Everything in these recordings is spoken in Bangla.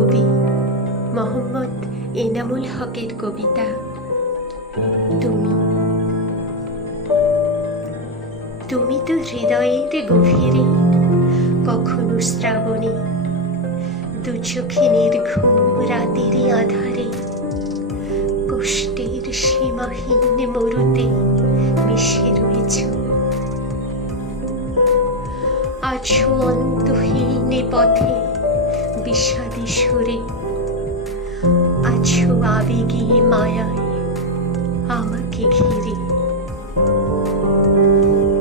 কবি মোহাম্মদ এনামুল হকের কবিতা তুমি। তুমি তো হৃদয়ের গভীরে কখনো শ্রাবণে, দু চোখে নির্ঘুম রাতের আধারে, কষ্টের সীমাহীন মরুতে মিশে রয়েছ। আছো অন্তহীন পথে বিষাদে সরে, আছো আবেগে মায়ায় আমাকে ঘিরে।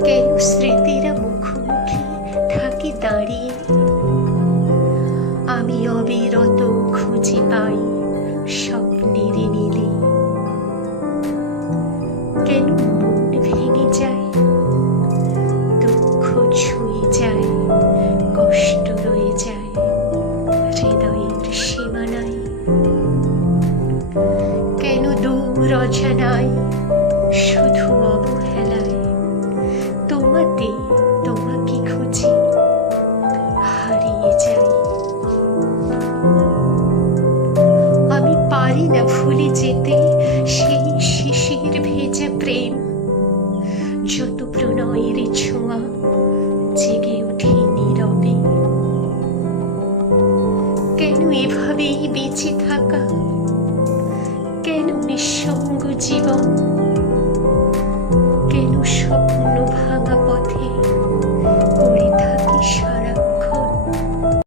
কেন স্মৃতিরা মুখোমুখি থাকি দাঁড়িয়ে, আমি অবিরত খুঁজে পাই স্বপ্নের নীলে। কেন মন ভেঙে যায়, দুঃখ ছুঁয়ে যায়, কষ্ট রয়ে যায় হৃদয়ের সীমানায়। কেন দূর অজানায় শুধু অবহেলায় তোমাকে খুঁজি হারিয়ে যাই। আমি পারি না ভুলে যেতে সেই শিশির ভেজা প্রেম, যত প্রণয়ের ছোঁয়া জেগে ওঠে নীরবে। কেন এভাবেই বেঁচে থাকা, কেন নিঃসঙ্গ জীবন,